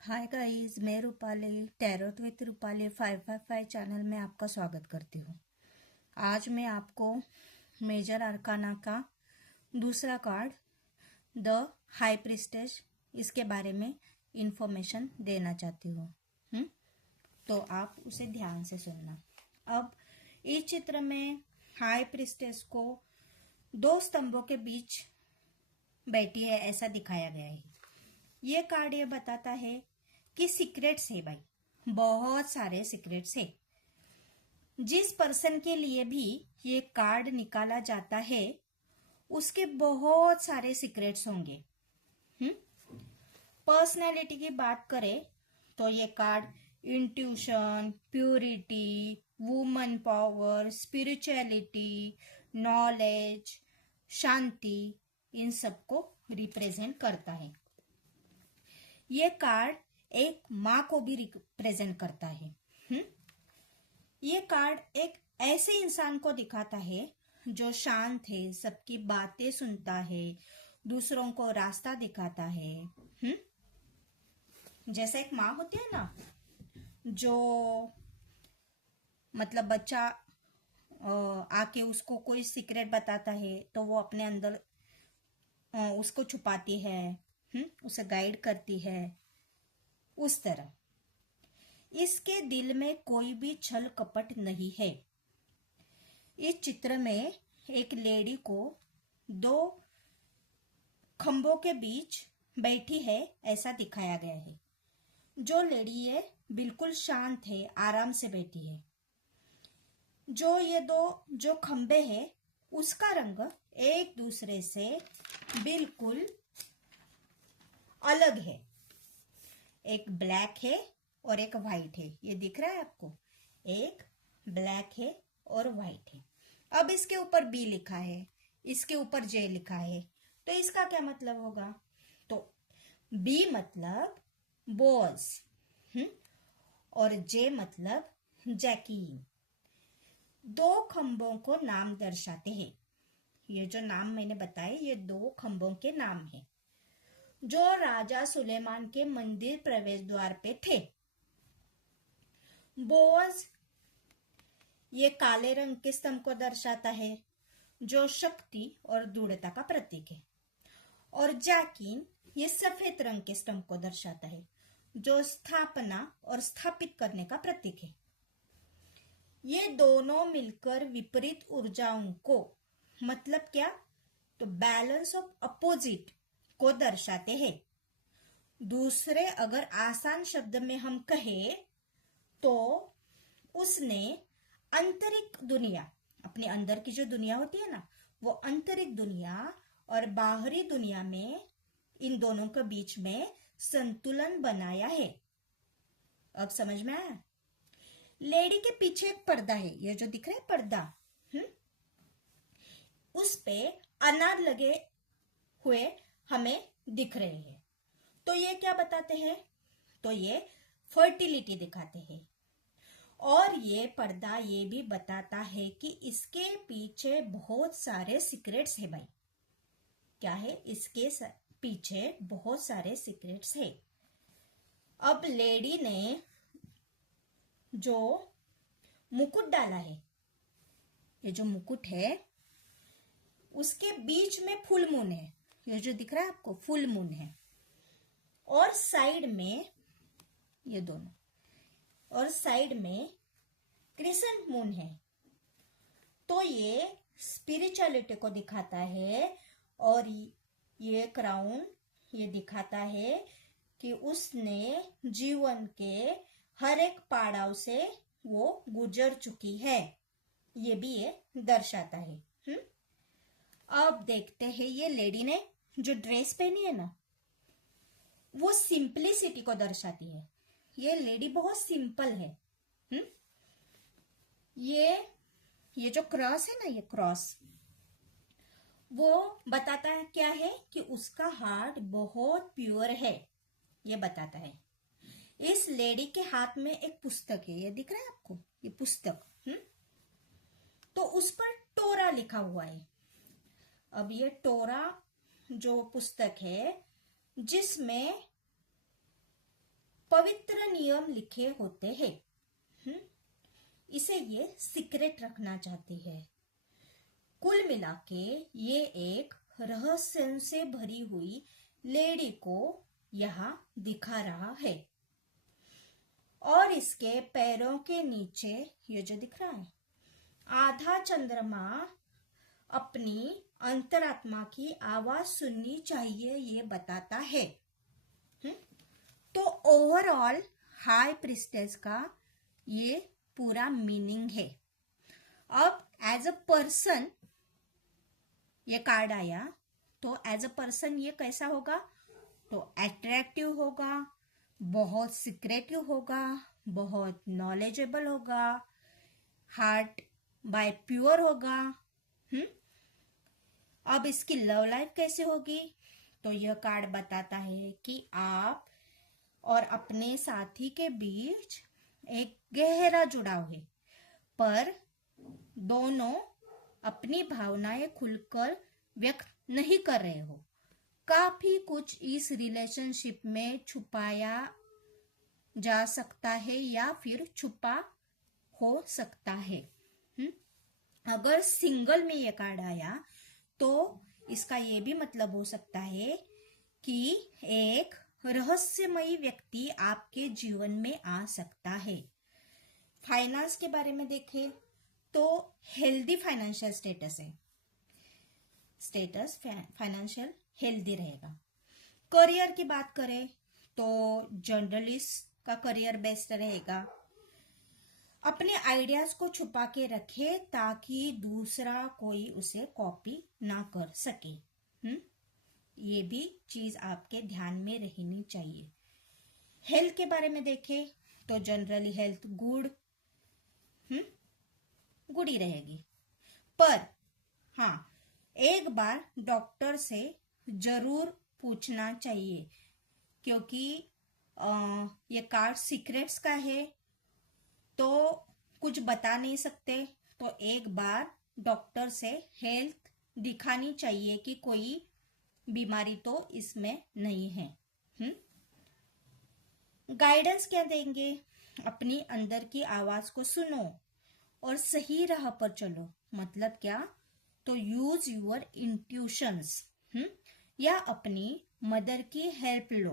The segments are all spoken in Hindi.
हाय गाइस, मैं Rupali tarot with Rupali 555 channel में आपका स्वागत करती हूँ। आज मैं आपको मेजर आर्काना का दूसरा कार्ड द हाई प्रिस्टेस इसके बारे में इंफॉर्मेशन देना चाहती हूँ। तो आप उसे ध्यान से सुनना। अब इस चित्र में हाई प्रिस्टेस को दो स्तंभों के बीच बैठी है ऐसा दिखाया गया है। ये कार्ड ये बताता है कि सीक्रेट्स है भाई, बहुत सारे सीक्रेट्स है। जिस पर्सन के लिए भी ये कार्ड निकाला जाता है उसके बहुत सारे सीक्रेट्स होंगे। पर्सनैलिटी की बात करें तो ये card intuition, purity, woman power, spirituality, knowledge, शांति, इन सबको रिप्रेजेंट करता है। ये कार्ड एक माँ को भी रिप्रेजेंट करता है। ये कार्ड एक ऐसे इंसान को दिखाता है जो शांत है, सबकी बातें सुनता है, दूसरों को रास्ता दिखाता है। जैसे एक माँ होती है ना, जो मतलब बच्चा आके उसको कोई सीक्रेट बताता है तो वो अपने अंदर उसको छुपाती है, उसे गाइड करती है। उस तरह इसके दिल में कोई भी छल कपट नहीं है। इस चित्र में एक लेडी को दो खंभों के बीच बैठी है ऐसा दिखाया गया है। जो लेडी है बिल्कुल शांत है, आराम से बैठी है। जो ये दो जो खंभे हैं उसका रंग एक दूसरे से बिल्कुल अलग है। एक ब्लैक है और एक वाइट है। ये दिख रहा है आपको, एक ब्लैक है और वाइट है। अब इसके ऊपर बी लिखा है, इसके ऊपर जे लिखा है, तो इसका क्या मतलब होगा? तो बी मतलब बॉस और जे मतलब जैकीन। दो खंभों को नाम दर्शाते हैं। ये जो नाम मैंने बताए ये दो खंभों के नाम हैं जो राजा सुलेमान के मंदिर प्रवेश द्वार पे थे। बोअज ये काले रंग के स्तंभ को दर्शाता है जो शक्ति और दृढ़ता का प्रतीक है, और जैकीन ये सफेद रंग के स्तंभ को दर्शाता है जो स्थापना और स्थापित करने का प्रतीक है। ये दोनों मिलकर विपरीत ऊर्जाओं को, मतलब क्या, तो बैलेंस ऑफ अपोजिट को दर्शाते हैं। दूसरे अगर आसान शब्द में हम कहें तो उसने आंतरिक दुनिया, अपने अंदर की जो दुनिया होती है ना, वो आंतरिक दुनिया और बाहरी दुनिया में, इन दोनों के बीच में संतुलन बनाया है। अब समझ में आया? लेडी के पीछे एक पर्दा है, ये जो दिख रहा है पर्दा, उस पे अनार लगे हुए हमें दिख रहे हैं। तो ये क्या बताते हैं? तो ये फर्टिलिटी दिखाते हैं। और ये पर्दा ये भी बताता है कि इसके पीछे बहुत सारे सीक्रेट्स है भाई। क्या है? इसके पीछे बहुत सारे सीक्रेट्स है। अब लेडी ने जो मुकुट डाला है, ये जो मुकुट है उसके बीच में फुल मून है। ये जो दिख रहा है आपको फुल मून है, और साइड में ये दोनों, और साइड में क्रिसेंट मून है। तो ये स्पिरिचुअलिटी को दिखाता है, और ये क्राउन ये दिखाता है कि उसने जीवन के हर एक पड़ाव से वो गुजर चुकी है। ये भी ये दर्शाता है। अब देखते हैं, ये लेडी ने जो ड्रेस पहनी है ना, वो सिंपलिसिटी को दर्शाती है। ये लेडी बहुत सिंपल है। ये जो क्रॉस है ना, ये क्रॉस वो बताता है क्या है कि उसका हार्ट बहुत प्योर है, ये बताता है। इस लेडी के हाथ में एक पुस्तक है, ये दिख रहा है आपको, ये पुस्तक। तो उस पर टोरा लिखा हुआ है। अब ये टोरा जो पुस्तक है जिसमें पवित्र नियम लिखे होते हैं। इसे ये सीक्रेट रखना चाहती है। कुल मिला के ये एक रहस्य से भरी हुई लेडी को यहाँ दिखा रहा है। और इसके पैरों के नीचे ये जो दिख रहा है आधा चंद्रमा अपनी अंतरात्मा की आवाज सुननी चाहिए, ये बताता है। तो ओवरऑल हाई प्रिस्टेस का ये पूरा मीनिंग है। अब एज अ पर्सन ये कार्ड आया, तो एज अ पर्सन ये कैसा होगा? तो अट्रैक्टिव होगा, बहुत सीक्रेटिव होगा, बहुत नॉलेजेबल होगा, हार्ट बाय प्योर होगा। अब इसकी लव लाइफ कैसे होगी? तो यह कार्ड बताता है कि आप और अपने साथी के बीच एक गहरा जुड़ाव है, पर दोनों अपनी भावनाएं खुलकर व्यक्त नहीं कर रहे हो। काफी कुछ इस रिलेशनशिप में छुपाया जा सकता है या फिर छुपा हो सकता है। अगर सिंगल में ये कार्ड आया तो इसका ये भी मतलब हो सकता है कि एक रहस्यमयी व्यक्ति आपके जीवन में आ सकता है। फाइनेंस के बारे में देखें तो हेल्दी फाइनेंशियल स्टेटस है, फाइनेंशियल हेल्दी रहेगा। करियर की बात करें तो जर्नलिस्ट का करियर बेस्ट रहेगा। अपने आइडियाज को छुपा के रखे ताकि दूसरा कोई उसे कॉपी ना कर सके। ये भी चीज आपके ध्यान में रहनी चाहिए। हेल्थ के बारे में देखें तो जनरली हेल्थ गुड ही रहेगी, पर हाँ एक बार डॉक्टर से जरूर पूछना चाहिए, क्योंकि ये कार्ड सीक्रेट्स का है तो कुछ बता नहीं सकते। तो एक बार डॉक्टर से हेल्थ दिखानी चाहिए कि कोई बीमारी तो इसमें नहीं है। गाइडेंस क्या देंगे? अपनी अंदर की आवाज को सुनो और सही राह पर चलो। मतलब क्या? तो यूज यूर इंट्यूशंस, या अपनी मदर की हेल्प लो।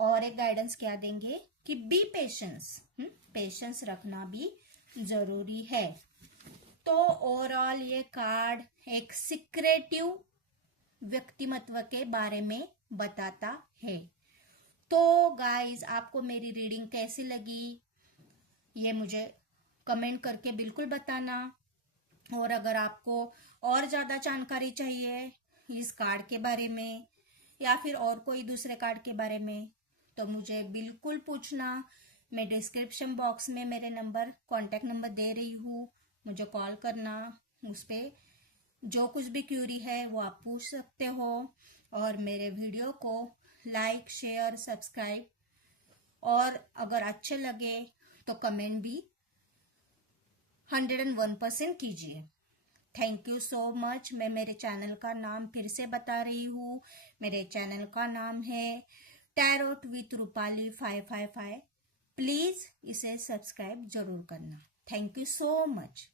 और एक गाइडेंस क्या देंगे कि बी पेशेंस, पेशेंस रखना भी जरूरी है। तो ओवरऑल ये कार्ड एक सीक्रेटिव व्यक्तिमत्व के बारे में बताता है। तो गाइज आपको मेरी रीडिंग कैसी लगी ये मुझे कमेंट करके बिल्कुल बताना। और अगर आपको और ज्यादा जानकारी चाहिए इस कार्ड के बारे में या फिर और कोई दूसरे कार्ड के बारे में तो मुझे बिल्कुल पूछना। मैं डिस्क्रिप्शन बॉक्स में मेरे कांटेक्ट नंबर दे रही हूँ, मुझे कॉल करना। उस पर जो कुछ भी क्यूरी है वो आप पूछ सकते हो। और मेरे वीडियो को लाइक शेयर सब्सक्राइब और अगर अच्छे लगे तो कमेंट भी 101% कीजिए। Thank you so much. मैं मेरे चैनल का नाम फिर से बता रही हूँ। मेरे चैनल का नाम है टैरोट विथ रूपाली 555। प्लीज इसे सब्सक्राइब जरूर करना। Thank you so much.